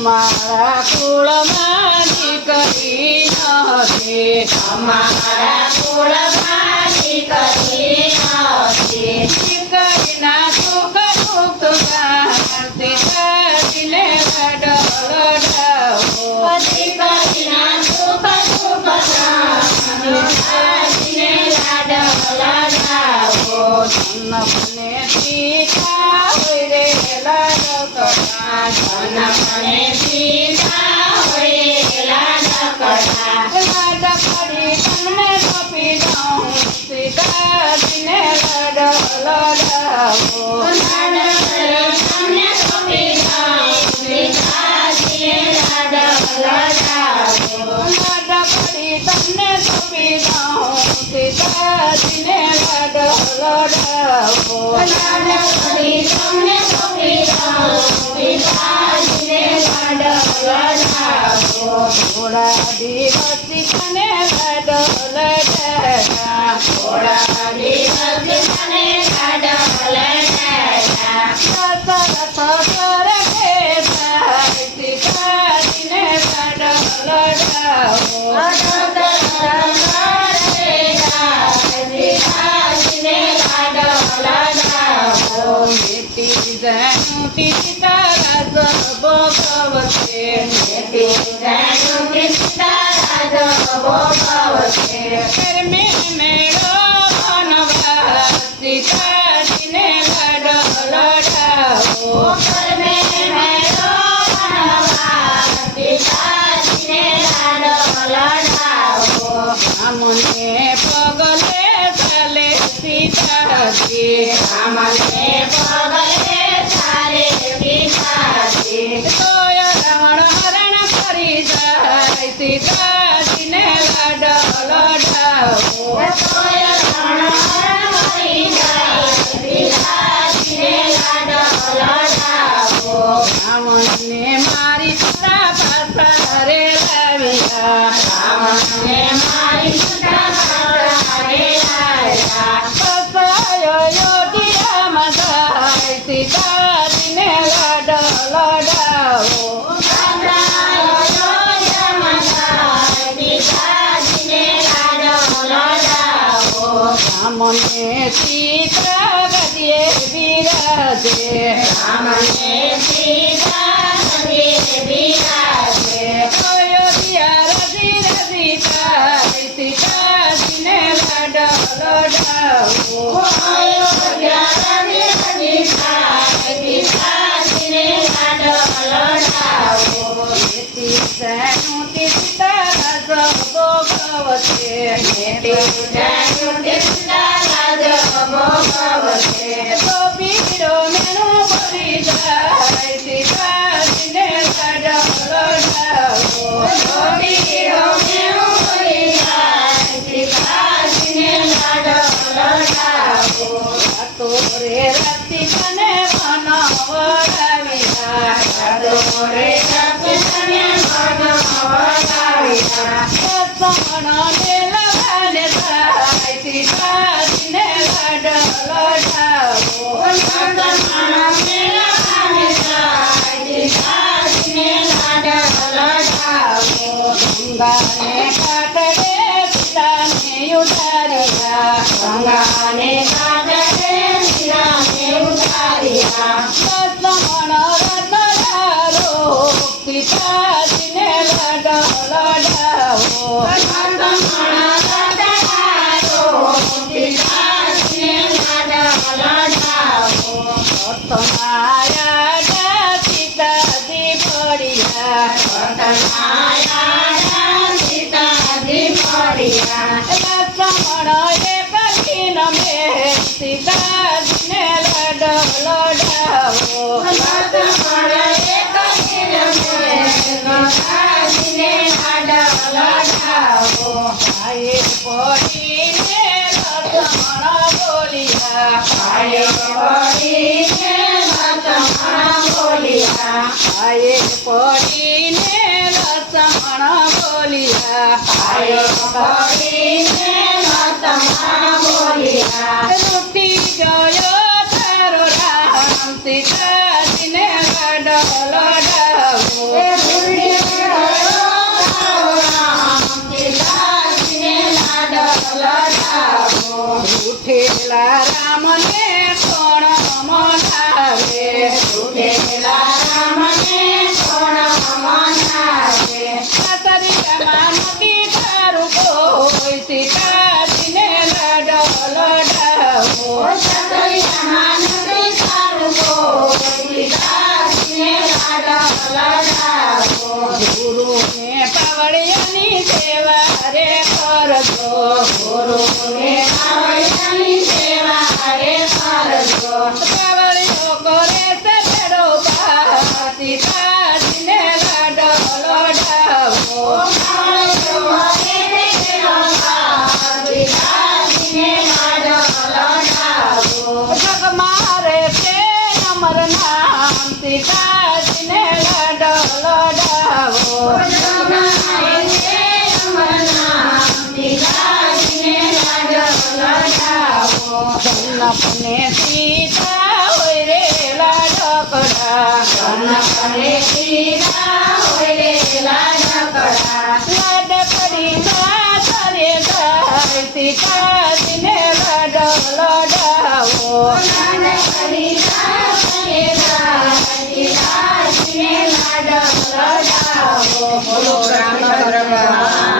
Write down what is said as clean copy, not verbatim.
અમારા કુળમાં દીકરી નથી, અમારા કુળમાં દીકરી નથી, દીકરીના સુખ દુઃખ સીતાજીને લાડો લડાવો, દીકરીના સુખ દુઃખ સીતાજીને લાડો લડાવો, જન્મને સીતા હોય રે લાડો કડા, જન્મને સીતા હોય રે લાડો કડા, લાડ પડી તમને સોંપી દઉં સીતાજીને લાડો લડાવો, લાડ પડી તમને સોંપી દઉં સીતાજીને લાડો લડાવો, લાડ પડી તમને સોંપી દઉં સીતાજીને લાડો લડાવો, લાડ પડી તમને સોંપી દઉં સીતાજીને લાડો લડાવો, થોડા દિવસથી તને લાડો લડાવ્યા, થોડા દિવસથી તને લાડો લડાવ્યા, દશરથ કરે સીતાજીને લાડો લડાવો, સીતાજીને લાડો લડાવો, મીઠી જાનું સીતારાજ ભોગવશે, મીઠી જાનું સીતારાજ ભોગવશે, કરમે મેળો વનવાસ સીતાજીને લાડો લડાવો, કરમે મેળો વનવાસ સીતાજીને લાડો લડાવો, અમને પગલે ચાલે સીતાજી, અમને પગલે ચાલે સીતાજી, તોય રાવણ હરણ કરી જાય સીતાજીને લાડો લડાવો, તોય રાવણ હરણ કરી જાય સીતાજીને લાડો લડાવો, રાવણને મારી સુતા પાછા રે લાવ્યા, રાવણને મારી સુતા પાછા રે લાવ્યા, અયોધ્યામાં જાય સીતાજીને લાડો લડાવો, અયોધ્યામાં જાય સીતાજીને લાડો લડાવો, રામને સીતા ગદીએ બિરાજે, રામને સીતા ગદીએ બિરાજે, અયોધ્યા રજી રજી થાય સીતાજીને લાડો લડાવો, અયોધ્યા રજી રજી થાય સીતાજીને લાડો લડાવો, સીતાનું સીતારાજ ભોગવશે, સીતાનું સીતારાજ ભોગવશે, તો પીરો મેણું ભરી જાય સીતાજીને લાડો લડાવો, તો પીરો મેણું ભરી જાય સીતાજીને લાડો લડાવો, રાતો રે રાતી તને વનવડાવ્યા, રાતો રે રાતી તને વનવડાવ્યા, સસમણને લગાડે થાય સીતાજીને લાડો લડાવો, સસમણને લગાડે થાય સીતાજીને લાડો લડાવો, ગંગાને કાંઠે સીતાને ઉતાર્યા, ગંગાને કાંઠે સીતાને ઉતાર્યા, લક્ષ્મણ રત્નધારો સીતાજીને લાડો લડાવો, લક્ષ્મણ રત્નધારો સીતાજીને લાડો લડાવો, રતનાયા સીતાજી પડ્યા, રતનાયા સીતાજી પડ્યા, લડાવો પાયે પડીને લક્ષ્મણ બોલ્યા પાયે પડીને લક્ષ્મણ બોલ્યા પાયે પડીને લક્ષ્મણ બોલ્યા પાયે પડીને લક્ષ્મણ બોલ્યા રૂઠી ગયો તારો રામ સીતાજીને લાડો લડાવો રૂઠી ગયો તારો રામ સીતાજીને લાડો લડાવો રૂઠેલા રામને કોણ મનાવે રૂઠેલા રામને કોણ મનાવે સાસરિયામાં નથી તારું કોઈ સીતાજીને લાડો લડાવો સાસરિયામાં નથી તારું કોઈ સીતાજીને લાડો લડાવો ગુરુને પાવડિયાની સેવા રે કરજો ગુરુને પાવડિયાની સેવા રે કરજો પાવડિયો કરે સતડો સીતાજીને લાડો લડાવો પાવડિયો કરે સતડો સીતાજીને લાડો લડાવો જગ મારે છે અમર નામ સીતાજીને લાડો લડાવો જગ મારે છે અમર નામ સીતાજીને લાડો લડાવો જન્નપને સીતા હોય રે લાડકડા જન્નપને સીતા હોય રે લાડકડા લાડકડી કરે જાય સીતાજીને લાડો લડાવો લાડકડી કરે જાય સીતાજીને લાડો લડાવો બોલો રામચંદ્ર ભગવાન